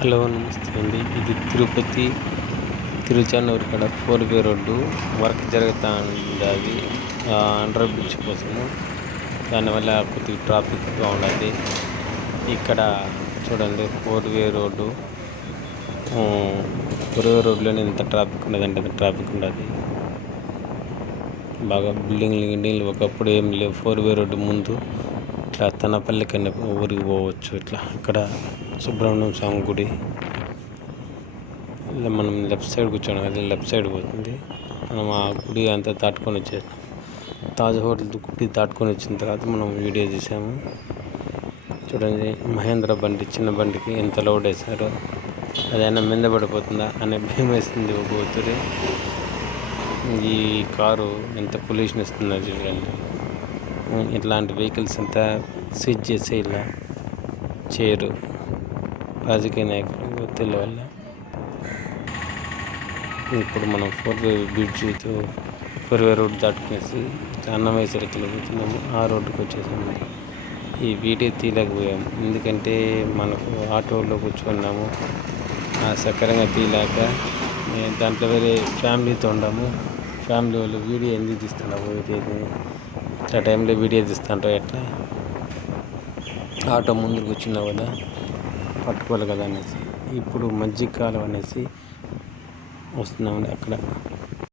Hello నమస్తే అండి. ఇది తిరుపతి తిరుచానూరు కాడ 4 వే రోడ్డు వర్క్ జరుగుతుంది. అది అండర్ బ్రిడ్జ్ కోసము. దానివల్ల కొద్దిగా ట్రాఫిక్గా ఉన్నది. ఇక్కడ చూడండి 4 వే రోడ్డు. 4 వే రోడ్లోనే ఇంత ట్రాఫిక్ ఉన్నదంటే ఇంత ట్రాఫిక్ ఉన్నది. బాగా బిల్డింగ్లు ఒకప్పుడు ఏం లేవు. 4 వే రోడ్డు ముందు ఇట్లా తనపల్లి కన్నా ఊరికి పోవచ్చు. ఇట్లా ఇక్కడ సుబ్రహ్మణ్యం స్వామి గుడి, ఇలా మనం లెఫ్ట్ సైడ్ కూర్చోండి, అది లెఫ్ట్ సైడ్ పోతుంది. మనం ఆ గుడి అంతా దాటుకొని వచ్చేసాం. తాజ్ హోటల్ గుడి దాటుకొని వచ్చిన తర్వాత మనం వీడియో తీసాము. చూడండి, మహేంద్ర బండి, చిన్న బండికి ఎంత లోడ్ వేశారో. అదైనా మీద పడిపోతుందా అనే భయం వేస్తుంది ఒక్కొక్కరి. ఈ కారు ఎంత పొల్యూషన్ ఇస్తుందో చూడండి. ఇట్లాంటి వెహికల్స్ అంతా సీజ్ చేసే ఇలా చేయరు రాజకీయ నాయకులు ఒత్తిళ్ళ వల్ల. ఇప్పుడు మనం 4 వే బ్రిడ్జ్ 4 వే రోడ్ దాటుకునేసి అన్నమయ్య సర్కిల్ పోతున్నాము. ఆ రోడ్డుకి వచ్చేసాము. ఈ వీడియో తీయలేకపోయాము, ఎందుకంటే మనకు ఆటోలో కూర్చున్నాము. సక్రంగా తీయలేక దాంట్లో వేరే ఫ్యామిలీతో ఉన్నాము. ఫ్యామిలీ వాళ్ళు వీడియో ఎందుకు తీస్తున్నావు, ఇట్లా టైంలో వీడియో తీస్తుంటావు ఎట్లా, ఆటో ముందు కూర్చున్నావు కదా, పట్టుకోవాలి కదా అనేసి ఇప్పుడు మధ్య కాలం అనేసి వస్తున్నామండి. అక్కడ